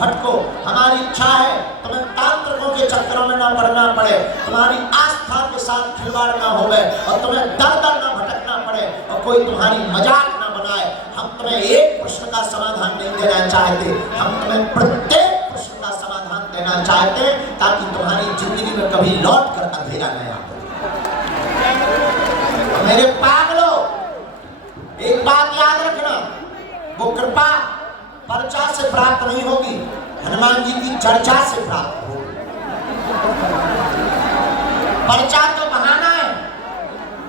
भटको। हमारी इच्छा है तुम्हें तांत्रिकों के चक्करों में ना पड़ना पड़े, तुम्हारी आस्था के साथ खिलवाड़ ना हो और तुम्हें दर दर ना भटकना पड़े और कोई तुम्हारी मजाक ना बनाए। हम तुम्हें एक प्रश्न का समाधान नहीं देना चाहते, हम तुम्हें प्रत्येक प्रश्न का समाधान देना चाहते हैं ताकि तुम्हारी जिंदगी में कभी लौट कर अंधेरा न आ। मेरे पागलों, एक बात याद रखना, वो कृपा पर्चा से प्राप्त नहीं होगी, हनुमान जी की चर्चा से प्राप्त होगी। पर्चा तो बहाना है,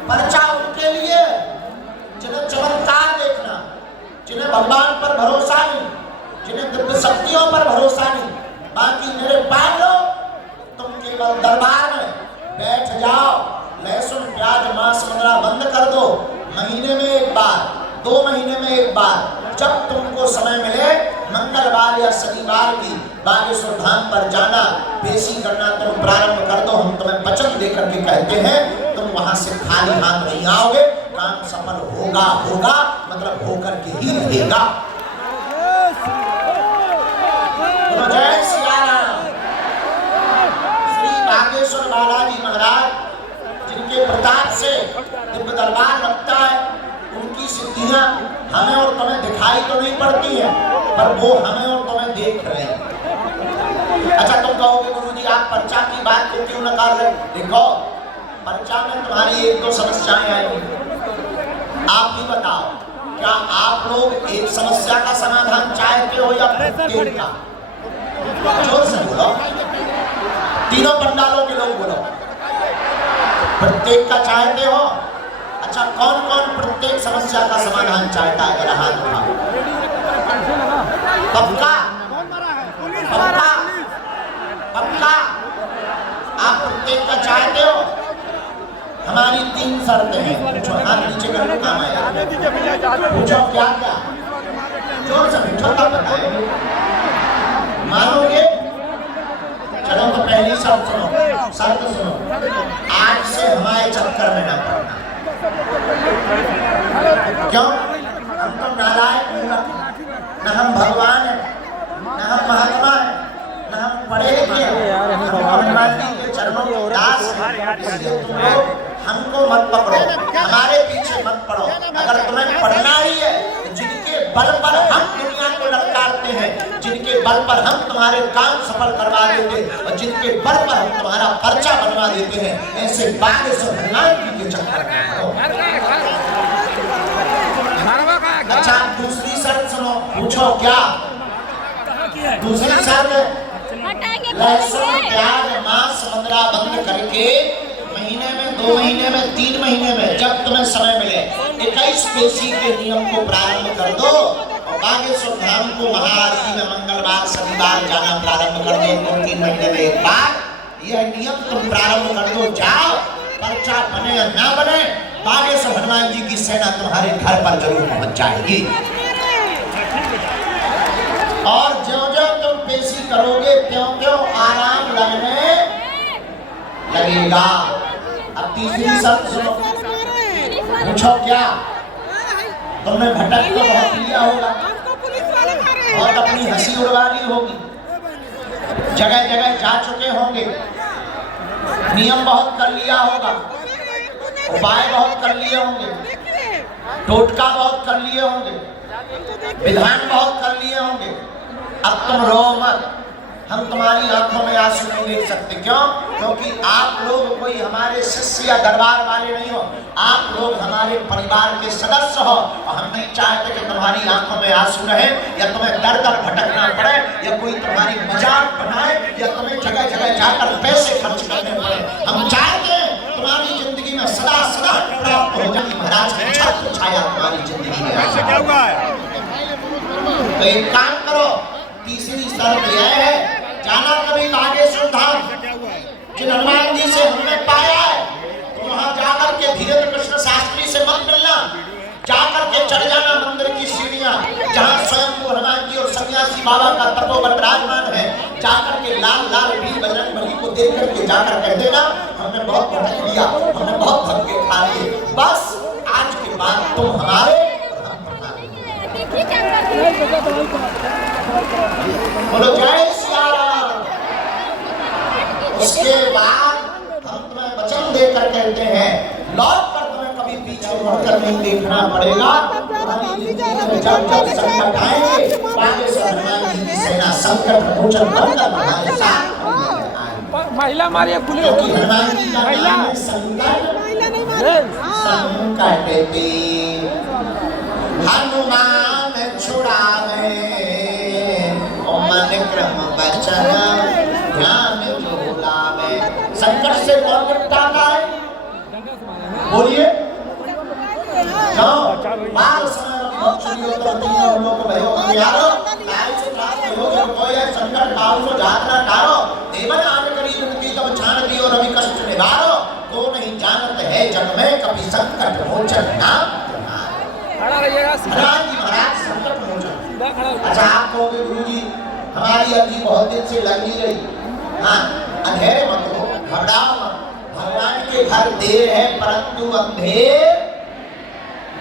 पर्चा उनके लिए जिन्हें चमत्कार देखना, जिन्हें भगवान पर भरोसा नहीं, जिन्हें दिव्य शक्तियों पर भरोसा नहीं। बाकी मेरे पागलों, तुम केवल दरबार में बैठ जाओ, लहसुन प्याज मांस वगैरह बंद कर दो। महीने में एक बार, 2 महीने में एक बार, जब तुमको समय मिले, मंगलवार या शनिवार की बागेश्वर धाम पर जाना, पेशी करना तुम प्रारंभ कर दो। हम तुम्हें वचन देकर के कहते हैं, तुम वहां से खाली हाथ नहीं आओगे, काम सफल होगा होगा मतलब होकर के ही रहेगा। जय श्री राम। श्री बागेश्वर बालाजी महाराज जिनके प्रताप से दिव्य दरबार लगता है, उनकी सिद्धियां हमें और तुम्हें दिखाई तो नहीं पड़ती है, पर वो हमें और तुम्हें देख रहे हैं। अच्छा तुम कहोगे गुरुजी आप पर्चा की बात तो क्यों न कर रहे? देखो पर्चा में तुम्हारी एक दो समस्याएं आएंगी। आप भी बताओ, क्या आप लोग एक समस्या का समाधान चाहते हो या प्रत्येक का? जोर से बोलो, तीनों पंडालों के लोग बोलो, प्रत्येक का चाहते हो? अच्छा कौन कौन प्रत्येक समस्या का समाधान चाहता है? जरा हाथ उठाओ। पक्का पक्का पक्का आप प्रत्येक का चाहते हो? हमारी 3 शर्तें हैं। पूछो, हाथ नीचे कर काम आया। पूछो क्या क्या? जोर से पूछो तब बताएंगे। मानोगे? चलो तो पहली शर्त सुनो, आज से हमारे चक्कर में ना पड़ना। क्यों? हम तो नालायक मूर्ख, न हम भगवान है, न हम महात्मा है, न हम पढ़े लिखे हैं, हम हनुमान जी के चरणों के दास हैं। इसलिए तुम लोग हमको मत पकड़ो, हमारे पीछे मत पड़ो। अगर तुम्हें पढ़ना ही है, जिनके बल पर हम दुनिया को ललकारते हैं, जिनके बल पर हम तुम्हारे काम सफल करवा देते और जिनके बल पर हम तुम्हारा पर्चा बनवा देते हैं, ऐसे बाग से हनुमान जी के चक्कर में पड़ो। अच्छा दूसरी शर्त सुनो। पूछो क्या? दूसरी शर्त, लहसुन प्याज मांस मदिरा बंद करके महीने में 2 महीने में 3 महीने में जब तुम्हें समय मिले 21 पेशी के नियम को प्रारंभ कर दो और बागेश्वर धाम को महाआरती में मंगलवार शनिवार जाना प्रारंभ कर दो। 2-3 महीने में एक बार यह नियम तुम प्रारंभ कर दो। जाओ, पर्चा बने या ना बने, बागेश्वर हनुमान जी की सेना तुम्हारे घर पर जरूर पहुंच जाएगी। और ज्यों-ज्यों तुम पेशी करोगे त्यों-त्यों आराम लगने लगेगा। अब तीसरी शर्त सुनो। पूछो क्या? तुमने भटक तो बहुत लिया होगा और अपनी हंसी उड़वा ली होगी, जगह जगह जा चुके होंगे, नियम बहुत कर लिया होगा, उपाय बहुत कर लिए होंगे, टोटका बहुत कर लिए होंगे, विधान बहुत कर लिए होंगे। अब तुम रो मत, हम तुम्हारी आंखों में आंसू नहीं देख सकते। क्यों? क्योंकि आप लोग कोई हमारे शिष्य या दरबार वाले नहीं हो, आप लोग हमारे परिवार के सदस्य हो और हम नहीं चाहते कि तुम्हारी आंखों में आंसू रहे या तुम्हें दर दर भटकना पड़े या कोई तुम्हारी मजाक बनाए या तुम्हें जगह जगह जाकर पैसे खर्च करने पड़े। हम चाहते हैं तुम्हारी जिंदगी में सदा सदा प्राप्त हो जाए महाराज की छत्र छाया तुम्हारी जिंदगी में। ऐसा क्या हुआ है? तो एक काम करो, तीसरी शर्त यह है, जाना कभी बागेश्वर धाम, जिन हनुमान जी से हमने पाया है, तो वहां जाकर के धीरेन्द्र कृष्ण शास्त्री से मत मिलना, जाकर के चढ़ जाना मंदिर की सीढ़ियां जहां स्वयं हनुमान जी और सन्यासी बाबा का तपोवन विराजमान है। जाकर के लाल लाल वीर बजरंगबली को देख करके जाकर कह देना हमने बहुत भटक लिया, हमने बहुत धक्के खा लिए, बस आज के बाद तुम हमारे और हम बोलो जय सिया राम। उसके बाद हम तुम्हें वचन देकर कहते हैं लौट कर तुम्हें कभी पीछे मुड़कर नहीं देखना पड़ेगा। तुम्हारी जिंदगी में जब जब संकट आएंगे बागेश्वर हनुमान जी की सेना संकट मोचन बनकर तुम्हारे साथ। महिला मारिए पुलिस, क्योंकि हनुमान जी का नाम है संकट संकटते हनुमान छुड़ावे मन क्रम बचन ध्यान जो लावे। संकट से कौन निपटाता है? बोलिए। बाल समय संकट काल को जातना टारो देवन आन करी दुखी तब छान दियो रवि कष्ट निवारो। को नहीं जानत है जग में कभी संकट मोचन नाम महाराज संकट मोचन। अच्छा आप कहोगे गुरुजी हमारी अभी बहुत दिन से लगी रही। हाँ अंधेरे मत हो, घबराओ मत, भगवान के घर देर है परंतु अंधेर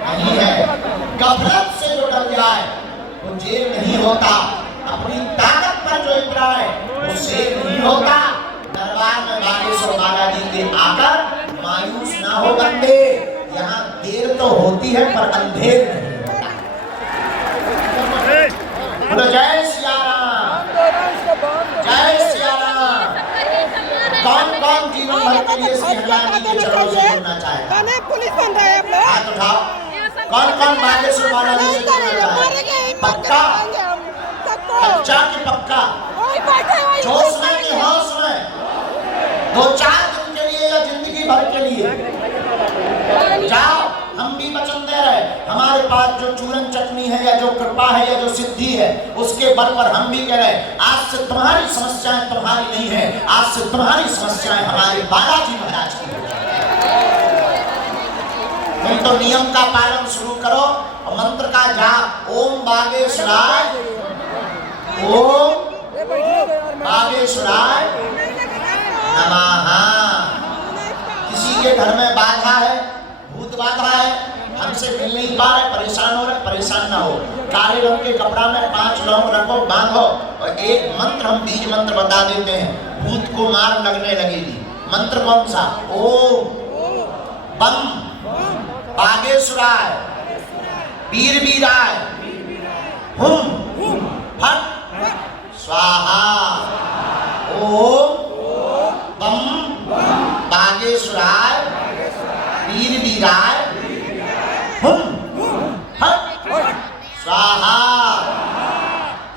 नहीं है। गफलत से जो डर जाए वो जेल नहीं होता, अपनी ताकत पर जो इतराए वो शेर नहीं होता। दरबार में बागेश्वर बालाजी के आकर मायूस ना हो बंदे, यहाँ देर तो होती है पर अंधेर नहीं होता। बोलो जय सिया राम, जय सिया राम। कौन कौन जीवन भर के लिए श्री हनुमान जी के चरणों से जुड़ना चाहेगा? पुलिस बन रहा है आप लोग, हाथ उठाओ। कौन कौन बागेश्वर बालाजी से जुड़ना चाहेगा? पक्का? कच्चा की पक्का? जोश में कि होश में? 2-4 दिन के लिए या जिंदगी भर के लिए? जाओ, हम भी वचन दे रहे, हमारे पास जो चूरन चटनी है या जो कृपा है या जो सिद्धि है उसके बल पर हम भी कह रहे हैं, आज से तुम्हारी समस्याएं तुम्हारी नहीं है, आज से तुम्हारी समस्याएं हमारे बालाजी महाराज की हो जाए। तुम तो नियम का पालन शुरू करो और मंत्र का जाप, ओम बागेश्वराय, ओम बागेश्वराय नमः। किसी के घर में बाधा है, भूत बाधा है, हमसे मिल नहीं पा रहे, परेशान हो रहे, परेशान ना हो। काले रंग के कपड़ा में 5 लौंग रखो, बांधो और एक मंत्र हम बीज मंत्र बता देते हैं, भूत को मार लगने लगेगी। मंत्र कौन सा? ओम बम बागेश्वराय वीर वीराय हुम फट स्वाहा। ओम बम बागेश्वराय वीर वीराय हुम फट स्वाहा।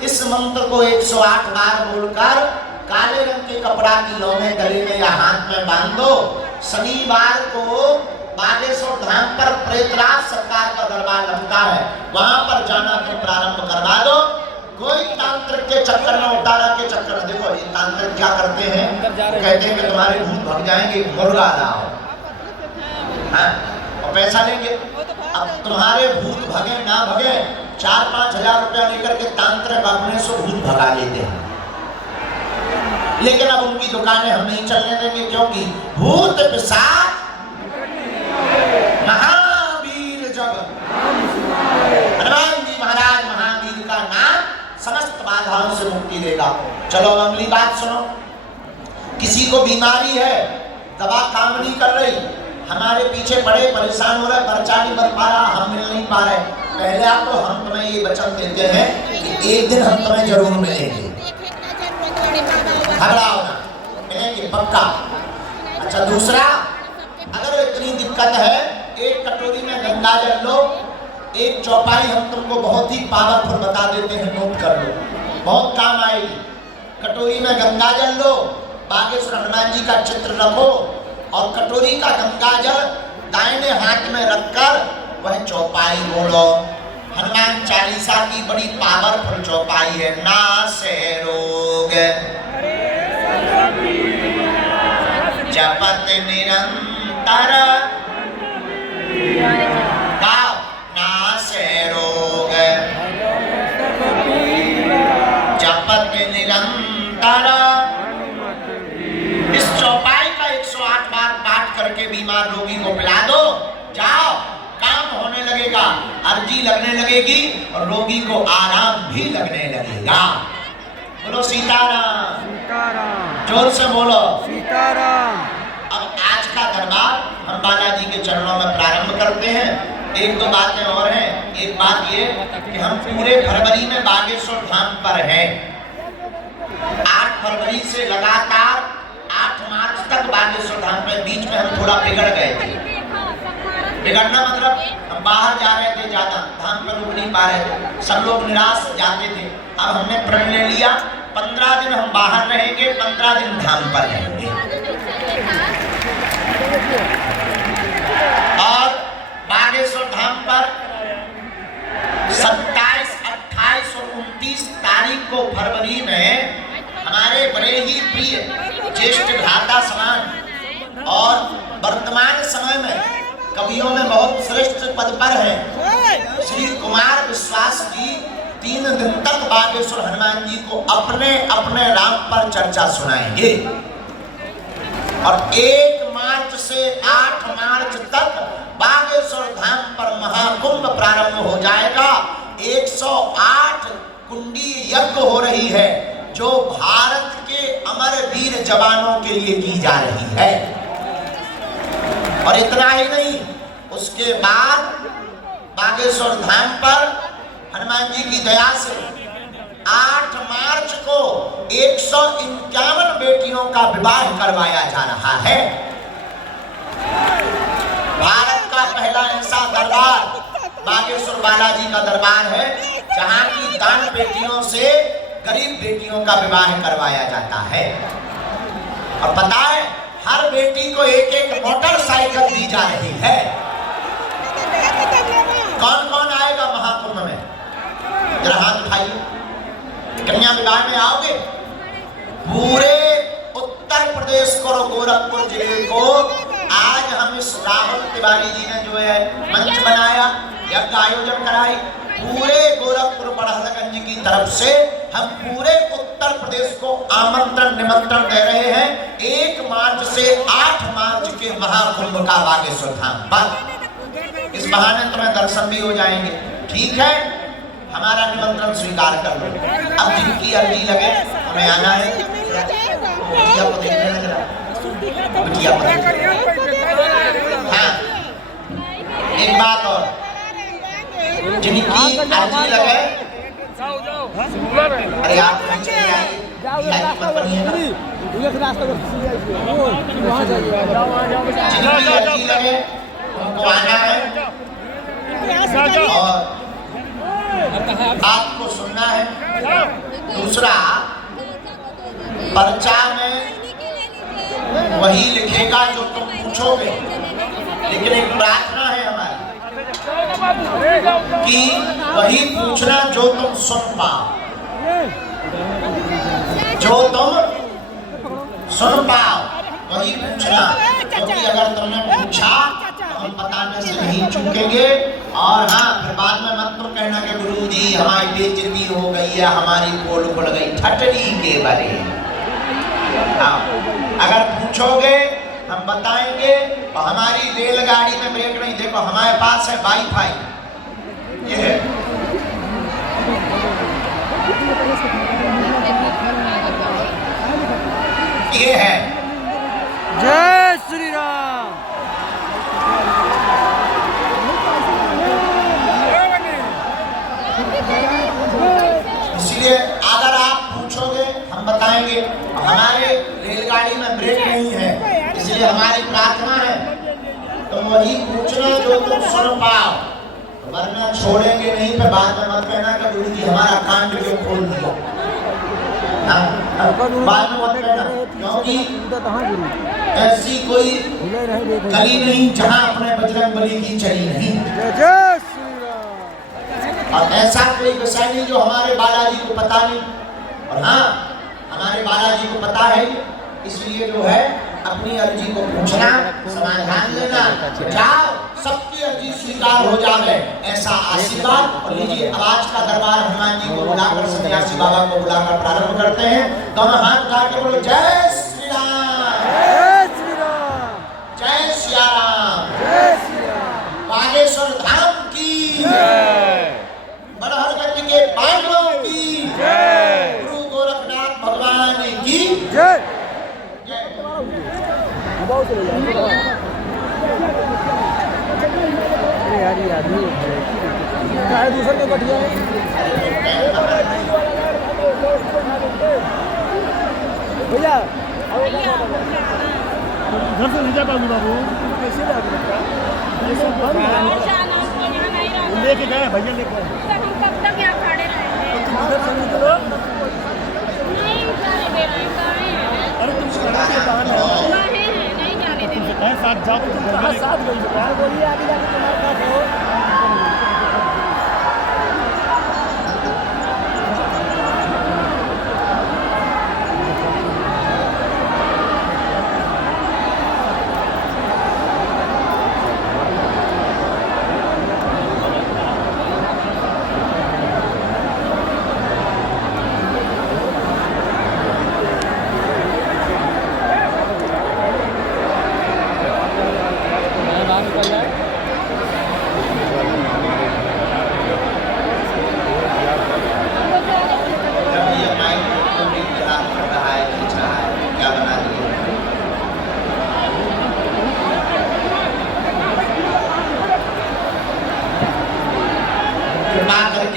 इस मंत्र को 108 बार बोलकर काले रंग के कपड़ा की लौंगे गले में या हाथ में बांध दो। शनिवार को बागेश्वर धाम पर प्रेतराज सरकार का दरबार लगता है, वहां पर जाना के प्रारंभ करवा दो। कोई तांत्रिक के चक्कर में, उतारा के चक्कर में, देखो ये तांत्रिक क्या करते हैं, कहते हैं कि तुम्हारे भूत भग जाएंगे, मुर्गा लाओ, हाँ, और पैसा लेंगे। अब तुम्हारे भूत भगे ना भगे, 4-5 हजार रुपया लेकर के तांत्रिक अपने से भूत भगा लेते हैं। लेकिन अब उनकी दुकानें हम नहीं चलने देंगे, क्योंकि भूत पिशाच महावीर जब हनुमान जी महाराज महावीर का नाम समस्त बाधाओं से मुक्ति देगा। चलो अगली बात सुनो। किसी को बीमारी है, दवा काम नहीं कर रही, हमारे पीछे पड़े, परेशान हो रहे, खर्चा नहीं बन पा रहा, हम मिल नहीं पा रहे, पहले आप तो हम तुम्हें ये वचन देते हैं कि एक दिन हम तुम्हें जरूर मिलेंगे, घबराओ ना, मिलेंगे पक्का। अच्छा, दूसरा, अगर इतनी दिक्कत है, एक कटोरी में गंगा जल लो, एक चौपाई हम तुमको बहुत ही पावरफुल बता देते हैं, नोट कर लो, बहुत काम आएगी। कटोरी में गंगा जल लो, बागेश्वर हनुमान जी का चित्र रखो और कटोरी का गंगा जल दाहिने हाथ में रखकर वह चौपाई बोलो। हनुमान चालीसा की बड़ी पावरफुल चौपाई है। नासे रोग जपत निरंतर, गाओ, नासे रोग जपत निरंतर। इस चौपाई का 108 बार पाठ करके बीमार रोगी को पिला दो, जाओ, काम होने लगेगा, अर्जी लगने लगेगी और रोगी को आराम भी लगने लगेगा। बोलो सीताराम, सीताराम, जोर से बोलो सीताराम। अब आज का दरबार हम बालाजी के चरणों में प्रारंभ करते हैं। 1-2 बातें और हैं। एक बात ये कि हम पूरे फरवरी में बागेश्वर धाम पर हैं। 8 फरवरी से लगातार 8 मार्च तक बागेश्वर धाम में, बीच में हम थोड़ा बिगड़ गए थे। बिगड़ना मतलब हम बाहर जा रहे थे, ज्यादा धाम पर रुक नहीं पा रहे थे, सब लोग निराश जाते थे। अब हमने प्रण ले लिया, 15 दिन हम बाहर रहेंगे, 15 दिन धाम पर रहेंगे। और बागेश्वर धाम पर 27, 28 और 29 तारीख को फरवरी में हमारे बड़े ही प्रिय ज्येष्ठ भ्राता समान और वर्तमान समय में कवियों में बहुत श्रेष्ठ पद पर है श्री कुमार विश्वास जी 3 दिन तक बागेश्वर हनुमान जी को अपने अपने राम पर चर्चा सुनाएंगे। और 1 मार्च से 8 मार्च तक बागेश्वर धाम पर महाकुंभ प्रारंभ हो जाएगा। 108 कुंडी यज्ञ हो रही है जो भारत के अमर वीर जवानों के लिए की जा रही है। और इतना ही नहीं, उसके उसके बाद बागेश्वर धाम पर हनुमान जी की दया से 8 मार्च को 151 बेटियों का विवाह करवाया जा रहा है। भारत का पहला ऐसा दरबार बागेश्वर बालाजी का दरबार है जहां की दान बेटियों से गरीब बेटियों का विवाह करवाया जाता है। और पता है हर बेटी को एक एक मोटरसाइकिल दी जा रही है। कौन कौन आएगा महाकुंभ में? जरा हाथ उठाइए। कन्या विवाह में आओगे? पूरे उत्तर प्रदेश को और गोरखपुर जिले को आज हम इस राहुल तिवारी जी ने जो है मंच बनाया, यज्ञ आयोजन कराई, पूरे गोरखपुर बड़हलगंज की तरफ से हम पूरे उत्तर प्रदेश को आमंत्रण निमंत्रण दे रहे हैं 1 मार्च से 8 मार्च के महाकुंभ का बागेश्वर धाम पर। इस बहाने तुम्हें दर्शन भी हो जाएंगे। ठीक है, हमारा निमंत्रण स्वीकार कर लो। अब जिनकी अर्जी लगे हमें आना है। बिटिया को देखने लग रहा, बिटिया को हाँ, एक बात और, जिनकी अर्जी लगे अरे आप चले आइए, मत बनिएगा। जिनकी अर्जी लगे उनको आना है और आपको सुनना है। दूसरा, पर्चा में वही लिखेगा जो तुम पूछोगे, लेकिन एक प्रार्थना है हमारी कि वही पूछना जो तुम सुन पाओ, जो तुम सुन पाओ वही पूछना, क्योंकि अगर तुमने पूछा तो हम बताने से नहीं चूकेंगे। और हाँ, फिर बाद में मत तुम कहना कि गुरुजी हमारी बेइज्जती हो गई है, हमारी पोल खुल गई, ठटनी के बारे। हाँ, अगर पूछोगे हम बताएंगे। और हमारी रेलगाड़ी में ब्रेक नहीं, देखो हमारे पास है वाईफाई, ये है ये है। जय श्री राम। इसलिए अगर आप पूछोगे हम बताएंगे। हमारे रेलगाड़ी में ब्रेक नहीं है, इसलिए हमारी प्रार्थना है तुम वही पूछना जो तुम सुन पाओ, वरना छोड़ेंगे नहीं। फिर बाद में मत कहना कि गुरु जी हमारा कांड क्यों खोल दिया। बाद में मत कहना, क्योंकि ऐसी कोई गली नहीं जहां अपने बजरंगबली की चली नहीं, और ऐसा कोई विषय नहीं जो हमारे बालाजी को पता नहीं। और हाँ, हमारे बालाजी को पता है, इसलिए जो है अपनी अर्जी को पूछना, समाधान लेना, जाओ सबकी अर्जी स्वीकार हो जाए, ऐसा आशीर्वाद। और लीजिए अब आज का दरबार हनुमान जी को बुलाकर, सन्यासी बाबा को बुलाकर प्रारंभ करते हैं। दोनों हाथ उठा के बोलो जय श्री राम, जय श्री राम, जय सिया राम, जय श्री राम। बागेश्वर धाम की जय, बड़हलगंज के पांडवों की जय, गुरु गोरखनाथ भगवान की जय। यार ये आदमी चाहे दूसरे में बैठ जाए। भैया घर से नहीं जा पाऊंगा बाबू, कैसे लेके गए भैया, लेके गए। कब तक यहाँ खड़े रहेंगे? नहीं जाने दे रहे हैं। अरे तुम नहीं जाने दे रहे। साथ जाओ, साथ बोलिए आगे जाके तुम्हारे पास हो।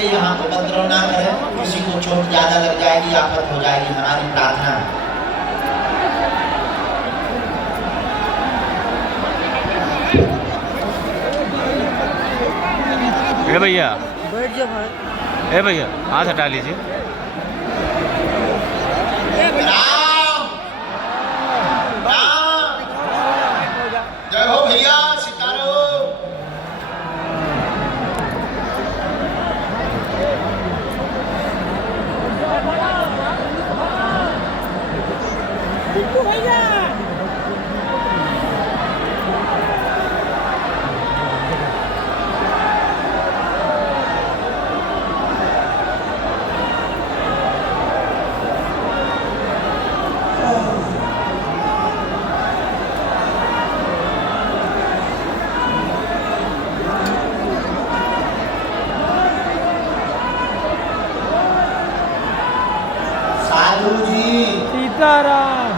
लिए यहाँ उपद्रव ना करें, किसी को चोट ज्यादा लग जाएगी, आफत हो जाएगी, हमारी प्रार्थना है। ए भैया, बैठ जा भाई। ए भैया हाथ हटा लीजिए। राम राम, जय हो भैया, सितारो। साधु जी, सीताराम।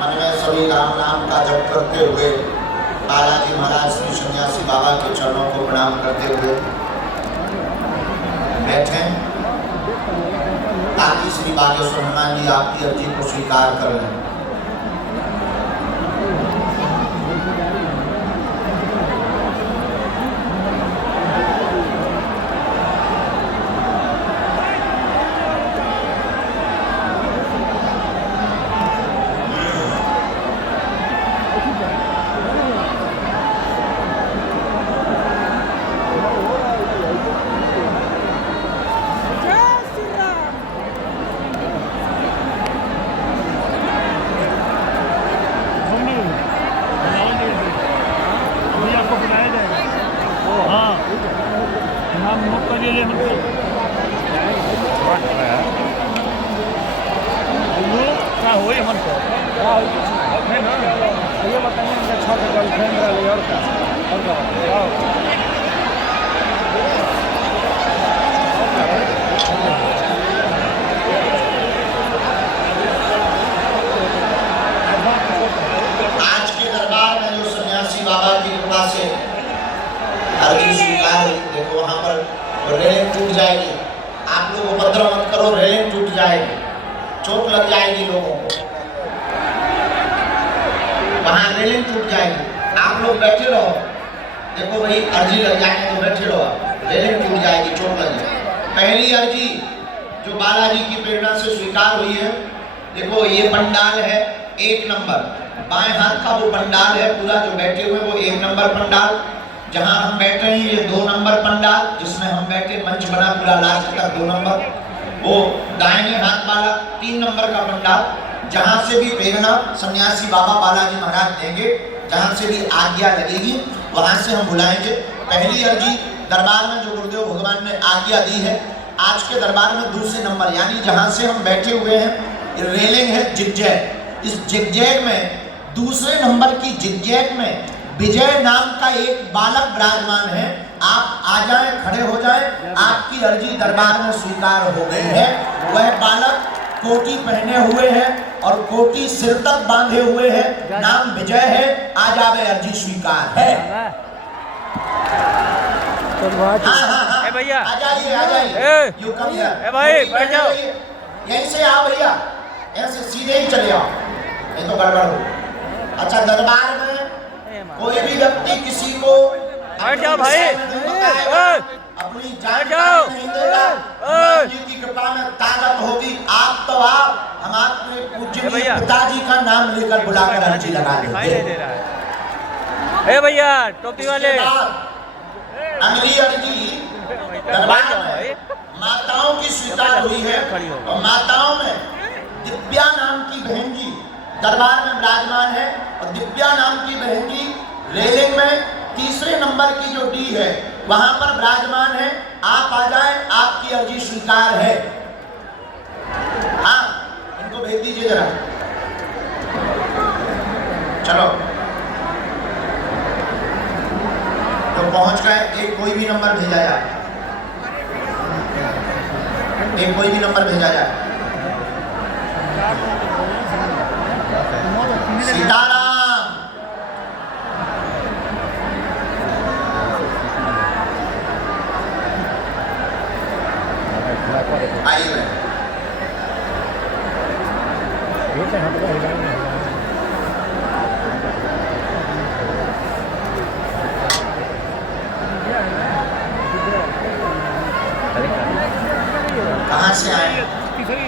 मन में सभी राम नाम का जप करते हुए बालाजी महाराज श्री सन्यासी बाबा के चरणों को प्रणाम करते हुए बैठे, ताकि श्री बागेश्वर हनुमान जी आपकी अर्जी को स्वीकार कर लें। आपको बुलाया जाएगा। हाँ, नाम नोट कर लीजिए। क्या हो मन को नहीं ना, ये बताइए इनका 6 गर्लफ्रेंड रही और क्या आज के दरबार में जो सन्यासी बाबा की कृपा से अर्जी स्वीकार हुई, देखो वहां पर रेलिंग टूट जाएगी। आप लोग उपद्रव मत करो, रेलिंग टूट जाएगी, चोट लग जाएगी लोगों को, वहां रेलिंग टूट जाएगी। आप लोग बैठे रहो, देखो भाई अर्जी लग जाएगी तो बैठे रहो, रेलिंग टूट जाएगी, चोट लग जाएगी। पहली अर्जी जो बालाजी की प्रेरणा से स्वीकार हुई है, देखो ये पंडाल है 1 नंबर, बाएं हाथ का वो पंडाल है पूरा जो बैठे हुए वो 1 नंबर पंडाल। जहां हम बैठ रहे हैं ये 2 नंबर पंडाल, जिसमें हम बैठे मंच बना पूरा लास्ट तक 2 नंबर। वो दाहिने हाथ वाला 3 नंबर का पंडाल, जहां से भी प्रेरणा सन्यासी बाबा बालाजी महाराज देंगे, जहां से भी आज्ञा लगेगी वहां से हम बुलाएंगे। पहली अर्जी दरबार में जो गुरुदेव भगवान ने आज्ञा दी है, आज के दरबार में दूसरे नंबर यानी जहां से हम बैठे हुए हैं रेलिंग है जिगजैग, इस जिगजैग में दूसरे नंबर की जिगजैग में विजय नाम का एक बालक विराजमान है। आप आ जाएं, खड़े हो जाएं, आपकी अर्जी दरबार में स्वीकार हो गई है। वह बालक कोटी पहने हुए है और कोटी सिर तक बांधे हुए है, नाम विजय है। आज आवे अर्जी स्वीकार है। हाँ, ए भैया, आ जाइए, यू कम हियर। ए भाई, बैठ जाओ। यहीं से आओ भैया, यहाँ से सीधे ही चले आओ, नहीं तो गड़बड़ हो। अच्छा, दरबार में कोई भी व्यक्ति किसी को बैठ जाओ भाई, अपनी जानकारी नहीं देगा। जी की कृपा में ताकत होगी, आप तो आप हम आपके पूज्य पिताजी का नाम लेकर बुलाकर अर्जी लगा देंगे। ए भैया टोपी वाले, अगली अर्जी दरबार में माताओं की स्वीकार हुई है और माताओं में दिव्या नाम की बहन जी दरबार में विराजमान है और दिव्या नाम की बहन जी रेलिंग में तीसरे नंबर की जो डी है वहां पर विराजमान है। आप आ जाएं, आपकी अर्जी स्वीकार है। हाँ, इनको भेज दीजिए जरा, चलो तो पहुंच गए। एक कोई भी नंबर भेजा जाए, एक कोई भी नंबर भेजा जाए। सीताराम, आइए मैं ये तो हाथ का हिलाना है। कहाँ से आए? तीसरी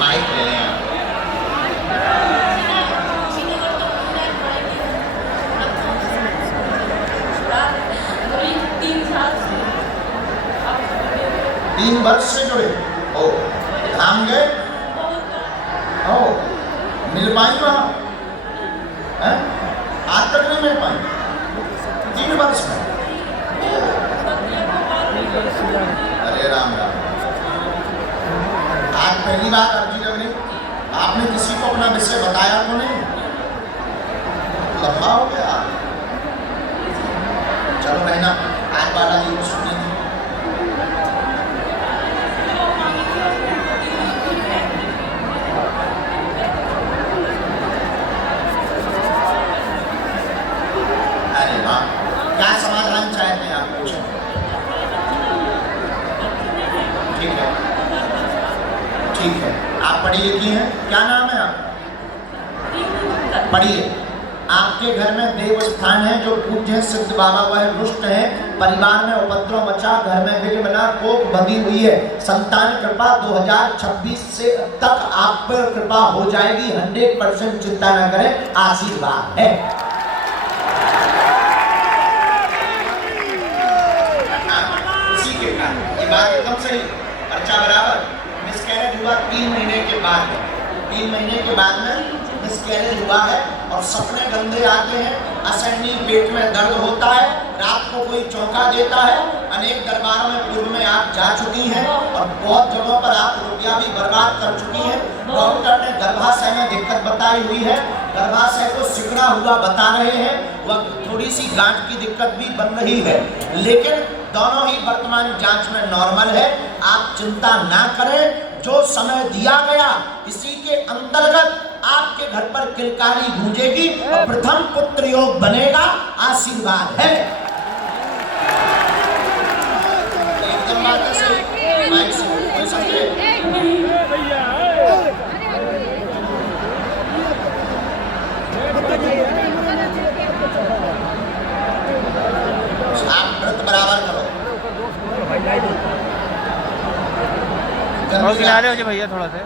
माइक ले लें आप। तीन वर्ष से जुड़े ओ धाम गए ओ मिल पाई वहाँ हैं? आज तक नहीं मिल पाई 3 वर्ष में। अरे राम राम, आज पहली बार अर्जी लग रही। आपने किसी को अपना विषय बताया तो नहीं? लंबा हो गया। चलो बहना आज बालाजी को सुनिए। अरे वाह, क्या समाधान चाहते हैं आप? पूछो। ठीक है, ठीक है। आप पढ़ी लिखी हैं? क्या नाम है आप? पढ़िए। आपके घर में देव स्थान है जो पूज्य सिद्ध बाबा वह रुष्ट है। परिवार में उपद्रव मचा, घर में विघ्न बना, कोप बंधी हुई है। संतान कृपा 2026 से तक आप पर कृपा हो जाएगी। 100% चिंता न करें, आशीर्वाद है। इसी के कारण ये बात एकदम सही। पर्चा बराबर। मिसकैरेज हुआ 3 महीने के बाद। 3 महीने के बाद में मिसकैरेज हुआ है और सपने गंदे आते हैं। असहनीय पेट में दर्द होता है। रात को कोई चौंका देता है। अनेक दरबारों में पूर्व में आप जा चुकी हैं और बहुत जगहों पर आप रुपया भी बर्बाद कर चुकी हैं। डॉक्टर ने गर्भाशय में दिक्कत बताई हुई है। गर्भाशय को सिकुड़ा हुआ बता रहे हैं। वह थोड़ी सी गांठ की दिक्कत भी बन रही है, लेकिन दोनों ही वर्तमान जांच में नॉर्मल है। आप चिंता ना करें। जो समय दिया गया इसी के अंतर्गत आपके घर पर किलकारी गूंजेगी और प्रथम पुत्र योग बनेगा। आशीर्वाद है। एकदम बात सही। माइक से कोई समझे? आप व्रत बराबर करो। और किनारे हो जाए भैया थोड़ा से।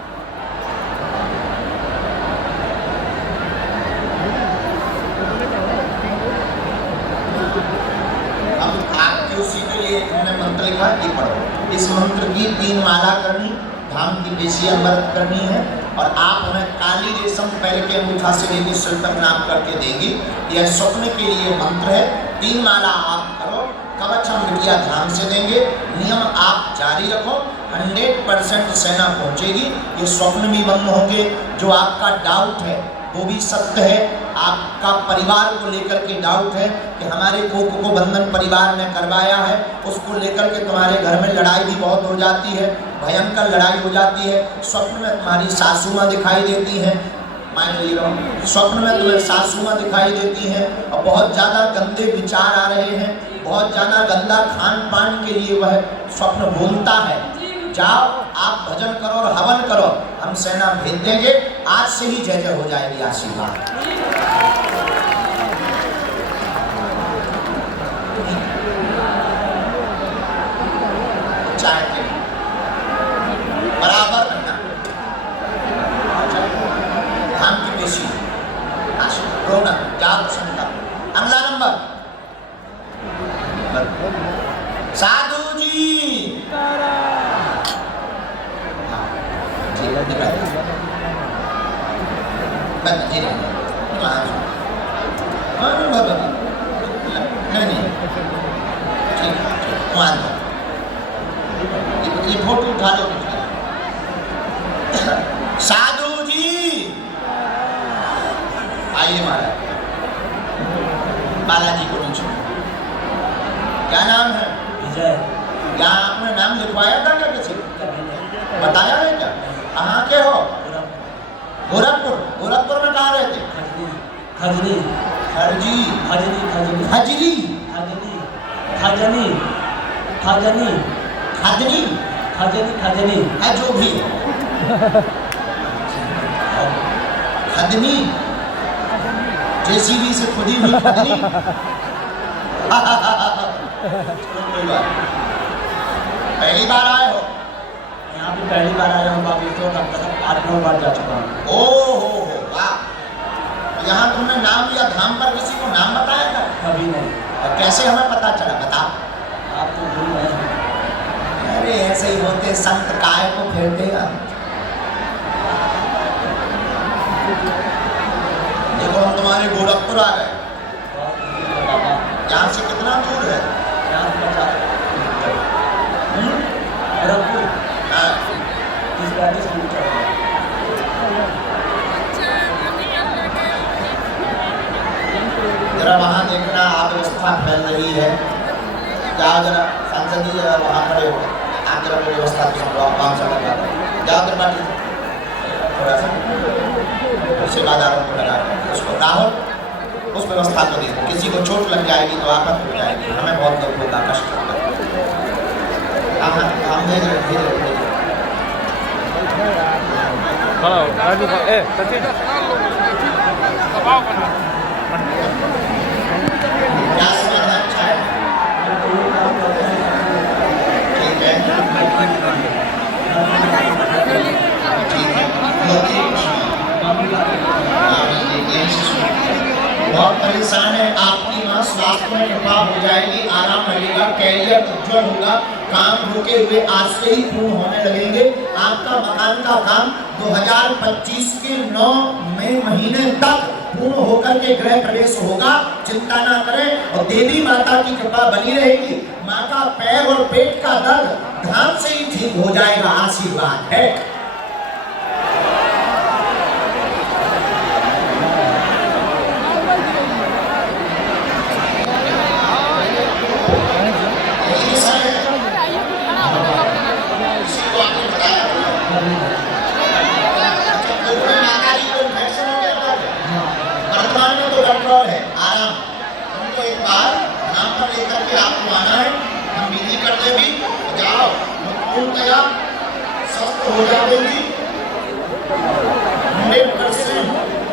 अब आपके उसी के लिए हमने मंत्र लिखा, ये पढ़ो। इस मंत्र की 3 माला करनी, धाम की बेसिया व्रत करनी है और आप हमें काली रेशम पैर के अंगूठा से लेकर सिर तक नाम करके देंगी। यह स्वप्न के लिए मंत्र है। 3 माला आप करो। कवच हम बिटिया ध्यान से देंगे। नियम आप जारी रखो। 100% सेना पहुंचेगी। ये स्वप्न भी बंद होंगे। जो आपका डाउट है वो भी सत्य है। आपका परिवार को लेकर के डाउट है कि हमारे कोक को बंधन परिवार ने करवाया है, उसको लेकर के तुम्हारे घर में लड़ाई भी बहुत हो जाती है, भयंकर लड़ाई हो जाती है। स्वप्न में तुम्हारी सासू माँ दिखाई देती हैं। मान लीजिए स्वप्न में तुम्हें सासू माँ दिखाई देती हैं और बहुत ज़्यादा गंदे विचार आ रहे हैं। बहुत ज़्यादा गंदा खान पान के लिए वह स्वप्न बोलता है। जाओ आप भजन करो और हवन करो, हम सेना भेज देंगे। आज से ही जय जय हो जाएगी। आशीर्वाद। चाय के बराबर करना। धाम की बेसी आशीर्वाद जाप क्षमता। अगला नंबर साधु जी। ये फोटो उठा लो। साधु जी आइए महाराज। बालाजी को नीचे। क्या नाम है? विजय। क्या आपने नाम लिखवाया था क्या किसी? बताया है क्या? कहाँ के हो? गोरखपुर। गोरखपुर में कहाँ रहते? खजनी। खरजी। खजनी। खजनी। खजरी। खजनी। खजनी। खजनी। खजनी। खजनी है जो भी खदनी जेसीबी से खुदी हुई खदनी। कोई बात। पहली बार आए हो? यहाँ पे पहली बार आया हूँ बाबू, तो कब तक 8-9 बार जा चुका हूँ। ओ हो वाह। यहाँ तुमने नाम लिया, धाम पर किसी को नाम बताया था? कभी नहीं। और कैसे हमें पता चला, बता। आप तो भूल गए हैं। अरे ऐसे ही होते संत, काय को फेरते हैं। देखो हम तुम्हारे गोरखपुर आ गए। बाबा यहाँ से कितना दूर है? यहाँ से 50 गोरखपुर हाँ। 30-35 किलोमीटर है। जरा वहाँ देखना, अव्यवस्था फैल रही है। जाओ जरा संसदीय वहाँ खड़े हो, आप जरा व्यवस्था तो संभव काम से लगा जाओ जरा बाटी थोड़ा सा सेवादारों को लगा उसको राहुल उस व्यवस्था को देखो। किसी को चोट लग जाएगी तो आफत हो जाएगी, हमें बहुत दुख होगा, कष्ट होगा। हम भेज रहे खड़ा हो राजू ए सचिन क्या सुविधा अच्छा है? ठीक है ठीक है। बहुत परेशान है, आपकी माँ स्वास्थ्य में कृपा हो जाएगी, आराम लगेगा, कैरियर उज्जवल होगा, काम रुके हुए आज से ही पूर्ण होने लगेंगे। आपका मकान का काम 2025 के 9 महीने तक पूर्ण होकर के गृह प्रवेश होगा, चिंता ना करें। और देवी माता की कृपा बनी रहेगी। माँ का पैर और पेट का दर्द धाम से ही ठीक हो जाएगा, आशीर्वाद है। है आराम, हमको एक बार नाम पर लेकर के आपको आना है, हम विधि कर देंगे, जाओ पूर्णतया स्वस्थ हो जाएगी। 100%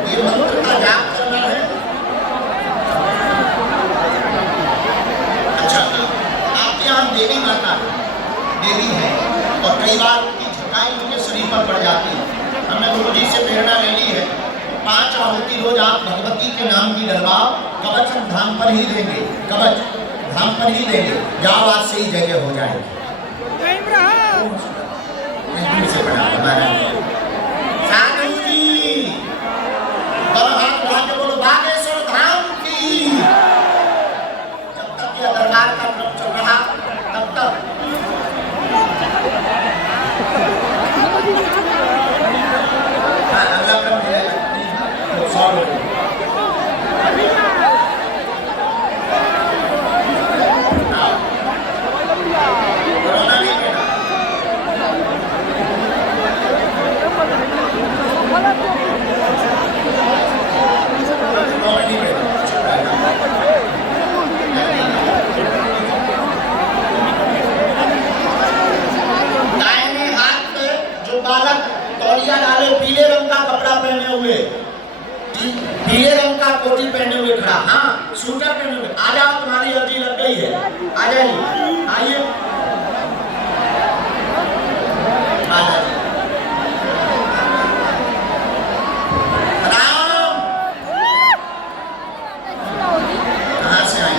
ये मंत्र का जाप करना है। अच्छा, आपके यहाँ देवी माता देवी है और कई बार उनकी झकाई उनके शरीर पर पड़ जाती है। हमने गुरु जी से प्रेरणा ले ली है, 5 आहुति रोज आप भगवती के नाम की डलवाओ, कवच हम धाम पर ही देंगे, कवच धाम पर ही देंगे। जाओ आज से ही जगह हो जाएगी। साधु जी हाथ उठा के बोलो बागेश्वर धाम की। जब तक यह दरबार का क्रम चल रहा तब तक अगला क्रम है कोरोना नहीं है। दाहिने हाथ पे जो बालक तौलिया डाले, पीले रंग का कपड़ा पहने हुए, पीले रंग का कोटी पहने हुए खड़ा, हाँ सूटर पहने हुए, आ जाओ, तुम्हारी अर्जी लग गई है, आ जाइए, आइए आ जाइए। राम कहाँ से आए?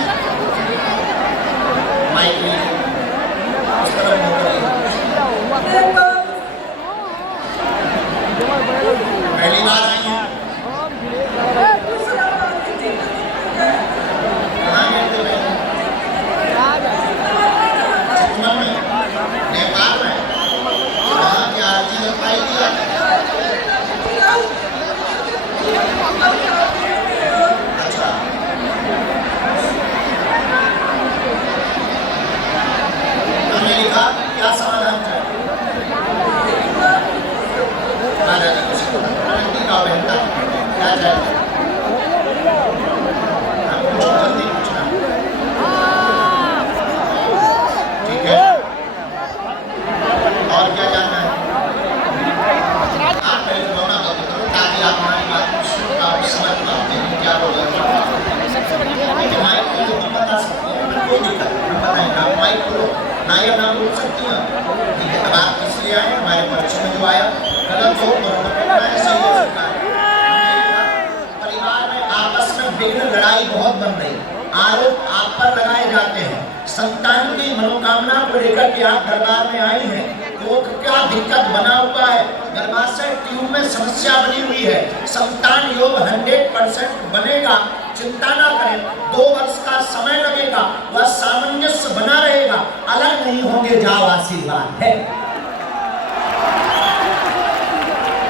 माइक में इस तरफ मुँह करिए। पहली बार आई हैं? कहाँ गए थे पहले? चितवन में, नेपाल में, कहाँ की आरती लगाई थी आपने? अच्छा, अमेरिका क्या समाधान चाहिए? का बेहतर क्या चाहिए? पूछो, जल्दी पूछना, ठीक है? कोई दिक्कत नहीं, हम बताएंगे। आप माइक खोलो, ना या ना बोल सकती हैं, ठीक है। अब आप किस लिए आए? हमारे पक्ष में जो आया गलत हो तो बताएं, सही हो सकता है। परिवार में आपस में विघ्न, लड़ाई बहुत बन रही, आरोप आप पर लगाए जाते हैं। संतान की मनोकामना को लेकर के आप दरबार में आई हैं, तो क्या दिक्कत बना हुआ है? गर्भाशय ट्यूब में समस्या बनी हुई है। संतान योग 100% बनेगा, चिंता ना करें। 2 वर्ष का समय लगेगा, वह सामंजस्य बना रहेगा, अलग नहीं होंगे, जाओ आशीर्वाद है।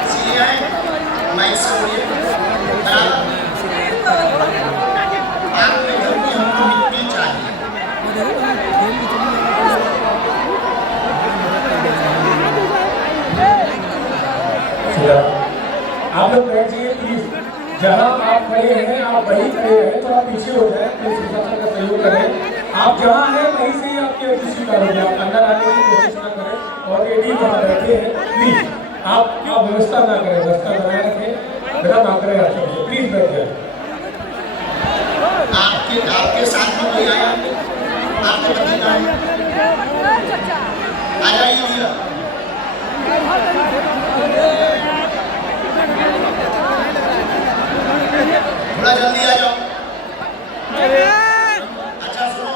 इसलिए आए, माइक से बोलिए, बराबर। आपके घर में हमको मिट्टी चाहिए। आप लोग बैठ जाइए प्लीज। जहाँ आप खड़े हैं आप वहीं खड़े हैं, थोड़ा पीछे हो जाए, प्लीज रिसेप्शन का सहयोग करें। आप जहाँ हैं वहीं से ही आपकी अर्जी स्वीकार होगी, आप अंदर आने की कोशिश ना करें। और एडी वहाँ बैठे हैं, प्लीज आप व्यवस्था ना करें, व्यवस्था बनाए रखें, बिना ना करें आगे प्लीज बैठ जाए। आपके साथ में कोई आया? आपके पति का आ जाइए भैया। थोड़ा जल्दी आ जाओ। अच्छा सुनो,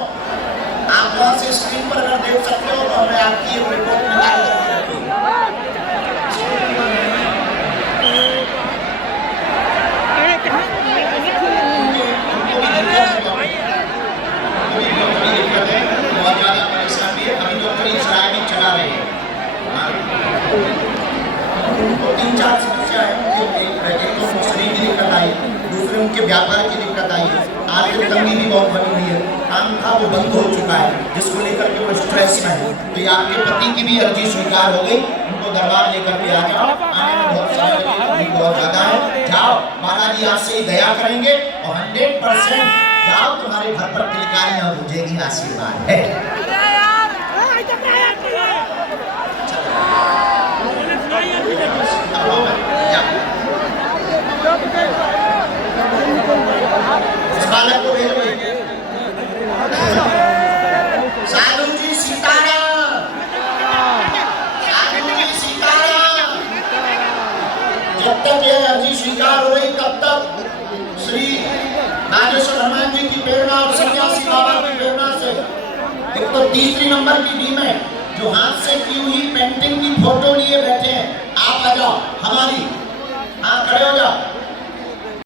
आप वहां से स्क्रीन पर अगर देख सकते हो तो हमें आपकी एक रिपोर्ट निकाल करके रखी। बहुत ज्यादा परेशान भी है, अभी तो करीब सराय में चला रहे हैं। 3-4 समस्या है उनके। एक तो शरीर की दिक्कत आई, दूसरे उनके व्यापार की दिक्कत आई, आर्थिक तंगी भी बहुत बनी हुई है, काम था वो बंद हो चुका है, जिसको लेकर के वो स्ट्रेस में है। तो ये आपके पति की भी अर्जी स्वीकार हो गई, उनको दरबार लेकर के आ जाओ। आने में बहुत समय लगेगा, भीड़ बहुत ज्यादा है। जाओ, बालाजी आज से ही दया करेंगे और 100% जाओ, तुम्हारे घर पर किलकारियां बुझेगी, आशीर्वाद है। बालक को भेज दो। साधु जी सीताराम, साधु जी सीताराम। जब तक यह अर्जी स्वीकार हो रही तब तक श्री नागेश्वर हनुमान जी की प्रेरणा और सन्यासी बाबा की प्रेरणा से एक तो 3 नंबर की टीम है जो हाथ से की हुई पेंटिंग की फोटो लिए बैठे हैं। आप आ जाओ, हमारी हाँ खड़े हो जाओ।